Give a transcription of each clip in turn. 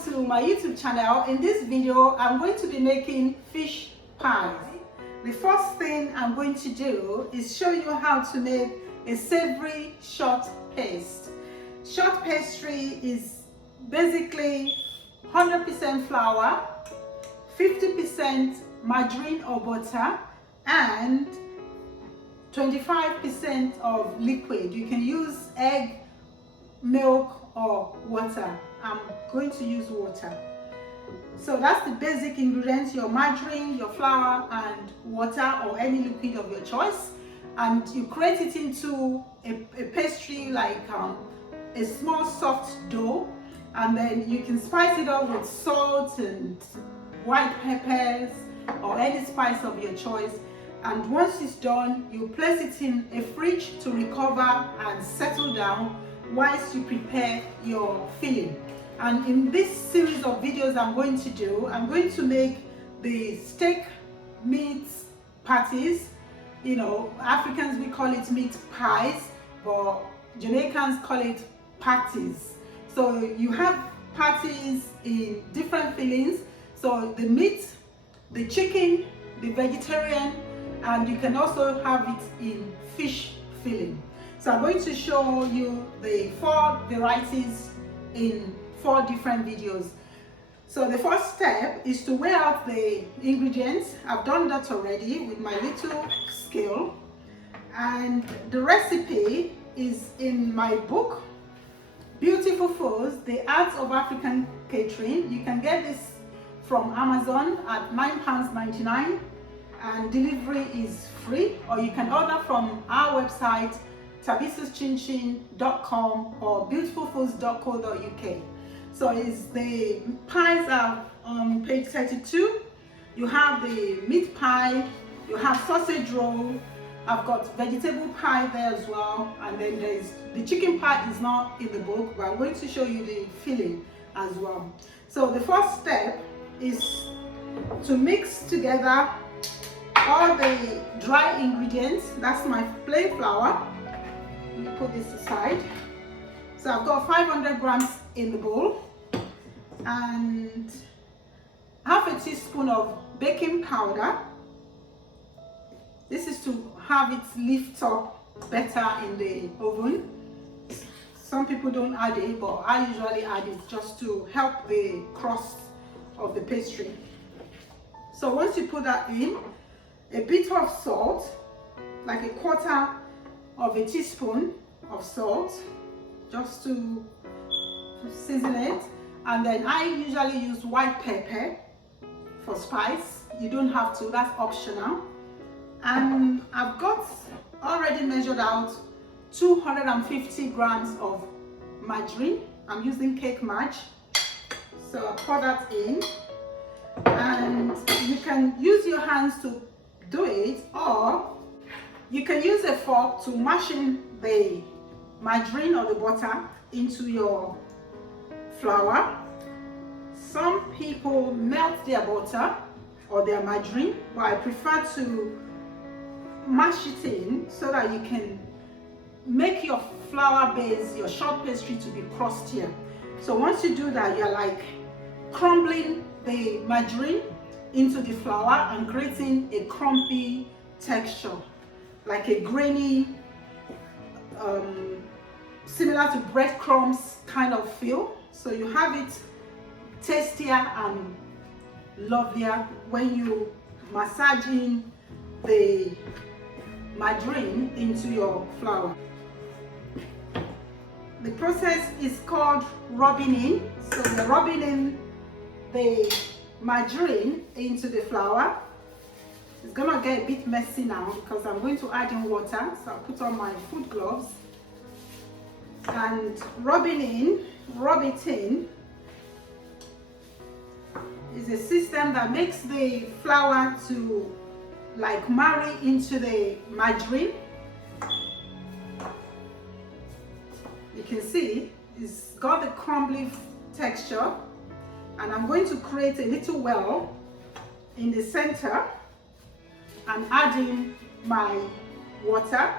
welcome to my YouTube channel. In this video, I'm going to be making fish pies. The first thing I'm going to do is show you how to make a savory short paste. Short pastry is basically 100% flour, 50% margarine or butter, and 25% of liquid. You can use egg, milk, or water. I'm going to use water. So that's the basic ingredients: your margarine, your flour, and water or any liquid of your choice. And you create it into a pastry, like a small soft dough, and then you can spice it up with salt and white peppers or any spice of your choice. And once it's done, you place it in a fridge to recover and settle down whilst you prepare your filling. And in this series of videos I'm going to make the steak meat patties. You know, Africans, we call it meat pies, but Jamaicans call it patties. So you have patties in different fillings. So the meat, the chicken, the vegetarian, and you can also have it in fish filling. So I'm going to show you the 4 varieties in 4 different videos. So the first step is to weigh out the ingredients. I've done that already with my little scale, and the recipe is in my book, Beautiful Foods: The Art of African Catering. You can get this from Amazon at £9.99, and delivery is free, or you can order from our website tabisuschinching.com or beautifulfoods.co.uk. So it's the pies are on page 32. You have the meat pie, you have sausage roll, I've got vegetable pie there as well, and then there's the chicken pie is not in the book, but I'm going to show you the filling as well. So the first step is to mix together all the dry ingredients. That's my plain flour. Let me put this aside. So I've got 500 grams in the bowl, and half a teaspoon of baking powder. This is to have it lift up better in the oven. Some people don't add it, but I usually add it just to help the crust of the pastry. So once you put that in, a bit of salt, like a quarter of a teaspoon of salt, just to season it. And then I usually use white pepper for spice. You don't have to, that's optional. And I've got already measured out 250 grams of margarine. I'm using cake marg. So I pour that in, and you can use your hands to do it, or you can use a fork to mash in the margarine or the butter into your flour. Some people melt their butter or their margarine, but I prefer to mash it in so that you can make your flour base, your short pastry, to be crustier. So once you do that, you're like crumbling the margarine into the flour and creating a crumpy texture, like a grainy, similar to breadcrumbs kind of feel. So you have it tastier and lovelier when you massage in the margarine into your flour. The process is called rubbing in. So you're rubbing in the margarine into the flour. It's gonna get a bit messy now because I'm going to add in water. So I'll put on my foot gloves and rub it in is a system that makes the flour to like marry into the margarine. You can see it's got the crumbly texture, and I'm going to create a little well in the center and add in my water.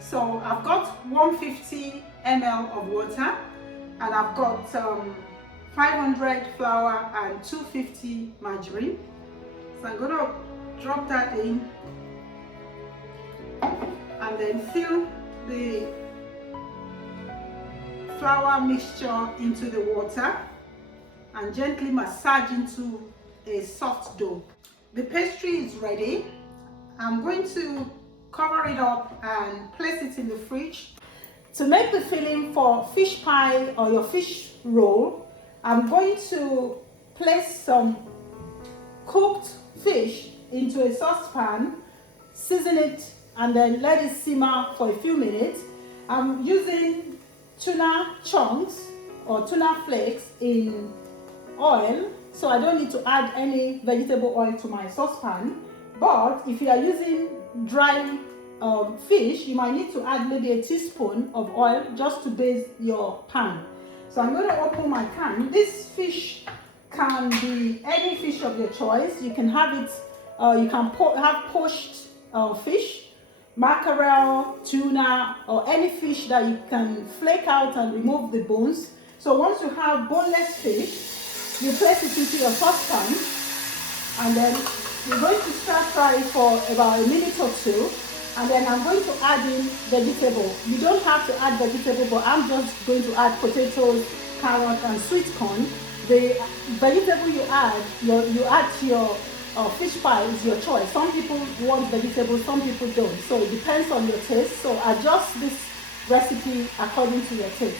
So I've got 150 ml of water, and I've got 500 flour and 250 margarine. So I'm going to drop that in and then fill the flour mixture into the water and gently massage into a soft dough. The pastry is ready. I'm going to cover it up and place it in the fridge. To make the filling for fish pie or your fish roll, I'm going to place some cooked fish into a saucepan, season it, and then let it simmer for a few minutes. I'm using tuna chunks or tuna flakes in oil, so I don't need to add any vegetable oil to my saucepan. But if you are using dry fish, you might need to add maybe a teaspoon of oil just to baste your pan. So I'm going to open my can. This fish can be any fish of your choice. You can have it, you can have poached fish, mackerel, tuna, or any fish that you can flake out and remove the bones. So once you have boneless fish, you place it into your saucepan, and then you're going to stir fry it for about a minute or two, and then I'm going to add in vegetable. You don't have to add vegetable, but I'm just going to add potatoes, carrot, and sweet corn. The vegetable you add to your fish pie is your choice. Some people want vegetables, some people don't. So it depends on your taste. So adjust this recipe according to your taste.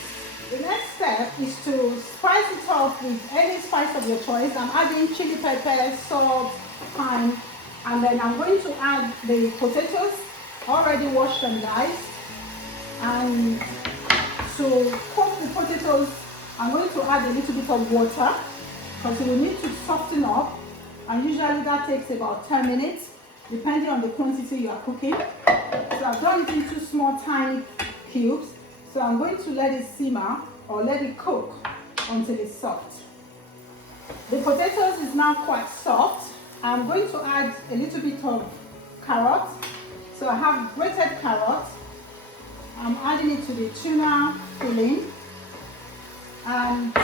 The next step is to spice it up with any spice of your choice. I'm adding chili pepper, salt, thyme, and then I'm going to add the potatoes already washed and diced. And to cook the potatoes, I'm going to add a little bit of water because it will need to soften up, and usually that takes about 10 minutes depending on the quantity you are cooking. So I've done it into small tiny cubes. So I'm going to let it simmer or let it cook until it's soft. The potatoes is now quite soft. I'm going to add a little bit of carrot. So I have grated carrot. I'm adding it to the tuna filling. And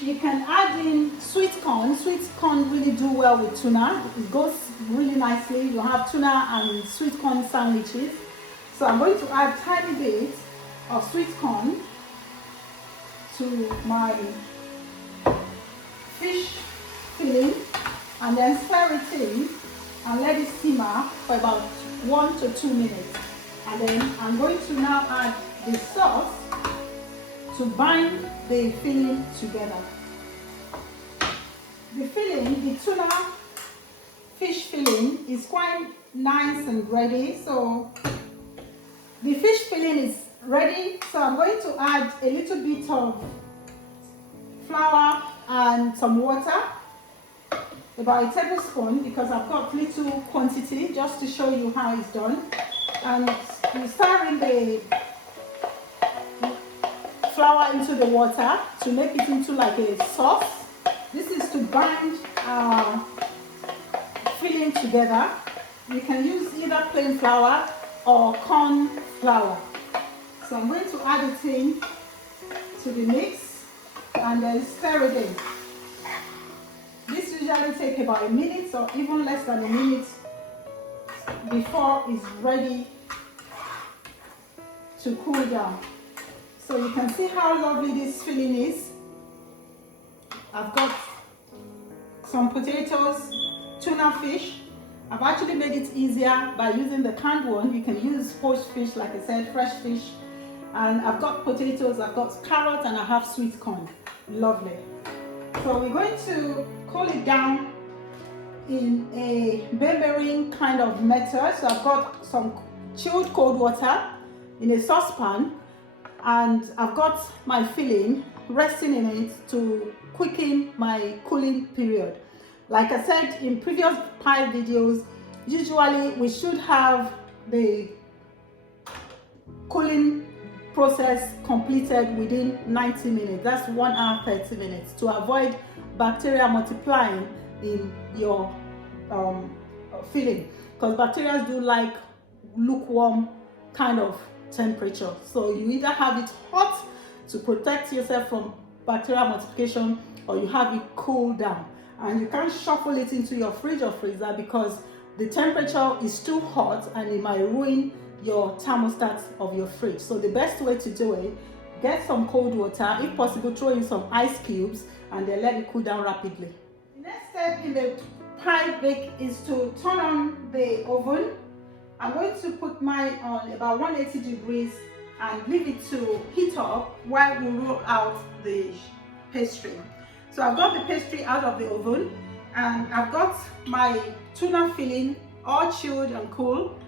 you can add in sweet corn. Sweet corn really do well with tuna. It goes really nicely. You have tuna and sweet corn sandwiches. So I'm going to add tiny bits of sweet corn to my fish filling, and then stir it in and let it simmer for about 1 to 2 minutes. And then I'm going to now add the sauce to bind the filling together. The filling, the tuna fish filling, is quite nice and ready. So the fish filling is ready. So I'm going to add a little bit of flour and some water, about a tablespoon, because I've got little quantity, just to show you how it's done. And you stir in the flour into the water to make it into like a sauce. This is to bind our filling together. You can use either plain flour or corn flour. So I'm going to add it in to the mix and then stir it in. This usually takes about a minute or even less than a minute before it's ready to cool down. So you can see how lovely this filling is. I've got some potatoes, tuna fish. I've actually made it easier by using the canned one. You can use poached fish, like I said, fresh fish. And I've got potatoes, I've got carrots, and I have sweet corn. Lovely. So we're going to cool it down in a bearing kind of method. So I've got some chilled cold water in a saucepan, and I've got my filling resting in it to quicken my cooling period. Like I said in previous pie videos, usually we should have the cooling process completed within 90 minutes. That's 1 hour 30 minutes, to avoid bacteria multiplying in your filling, because bacteria do like lukewarm kind of temperature. So you either have it hot to protect yourself from bacterial multiplication, or you have it cool down. And you can't shuffle it into your fridge or freezer because the temperature is too hot and it might ruin your thermostat of your fridge. So the best way to do it, get some cold water, if possible throw in some ice cubes, and then let it cool down rapidly. The next step in the pie bake is to turn on the oven. I'm going to put mine on about 180 degrees and leave it to heat up while we roll out the pastry. So I've got the pastry out of the oven, and I've got my tuna filling all chilled and cool.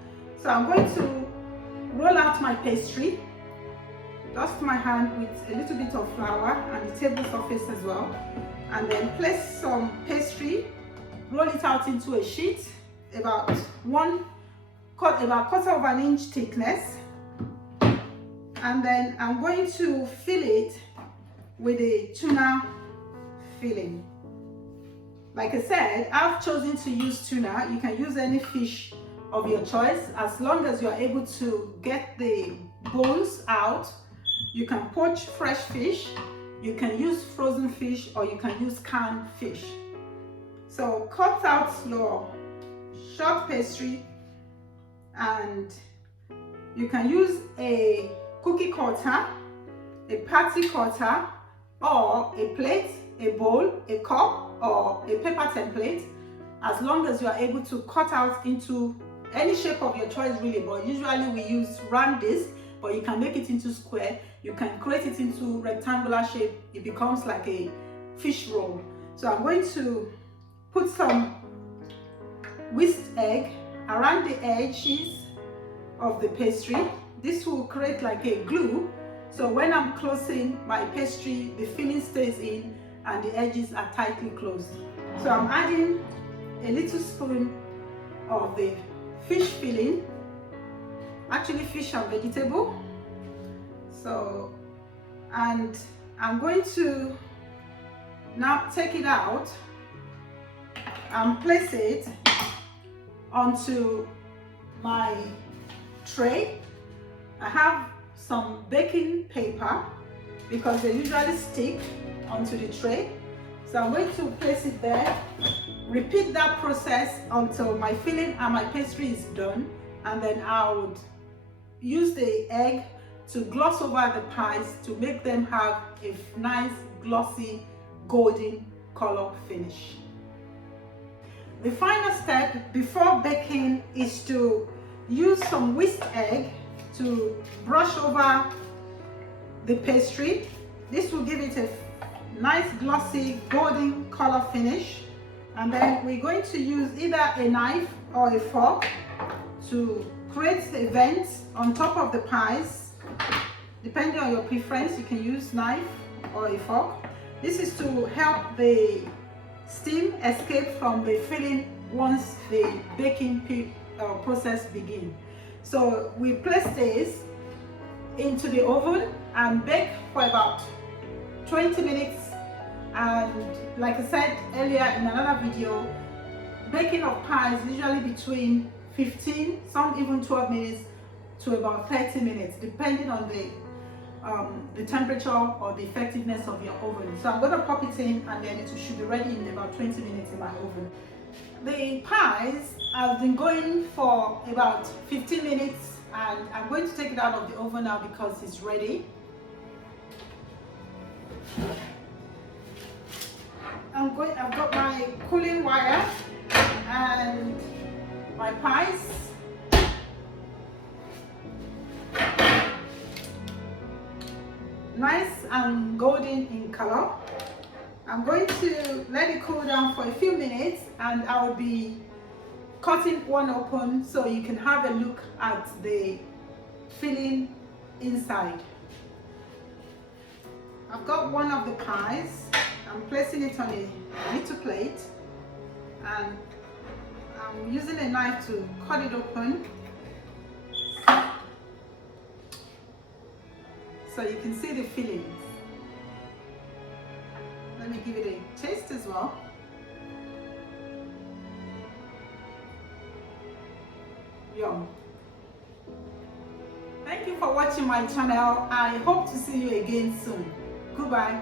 So I'm going to roll out my pastry, dust my hand with a little bit of flour and the table surface as well, and then place some pastry, roll it out into a sheet about quarter of an inch thickness, and then I'm going to fill it with a tuna filling. Like I said, I've chosen to use tuna. You can use any fish of your choice as long as you're able to get the bones out. You can poach fresh fish, you can use frozen fish, or you can use canned fish. So cut out your short pastry, and you can use a cookie cutter, a patty cutter, or a plate, a bowl, a cup, or a paper template, as long as you are able to cut out into any shape of your choice really. But usually we use round disc, but you can make it into square, you can create it into rectangular shape, it becomes like a fish roll. So I'm going to put some whisked egg around the edges of the pastry. This will create like a glue, so when I'm closing my pastry, the filling stays in and the edges are tightly closed. So I'm adding a little spoon of the fish filling, actually fish and vegetable. So, and I'm going to now take it out and place it onto my tray. I have some baking paper because they usually stick onto the tray. So I'm going to place it there, repeat that process until my filling and my pastry is done, and then I would use the egg to gloss over the pies to make them have a nice glossy golden color finish. The final step before baking is to use some whisked egg to brush over the pastry. This will give it a nice glossy golden color finish, and then we're going to use either a knife or a fork to create a vent on top of the pies. Depending on your preference, you can use knife or a fork. This is to help the steam escape from the filling once the baking process begins. So we place this into the oven and bake for about 20 minutes. And like I said earlier in another video, baking of pies usually between 15, some even 12 minutes to about 30 minutes, depending on the temperature or the effectiveness of your oven. So I'm going to pop it in, and then it should be ready in about 20 minutes in my oven. The pies have been going for about 15 minutes, and I'm going to take it out of the oven now because it's ready. I've got my cooling wire and my pies. Nice and golden in color. I'm going to let it cool down for a few minutes, and I will be cutting one open so you can have a look at the filling inside. I've got one of the pies. I'm placing it on a little plate, and I'm using a knife to cut it open so you can see the fillings. Let me give it a taste as well. Yum. Thank you for watching my channel. I hope to see you again soon. Goodbye.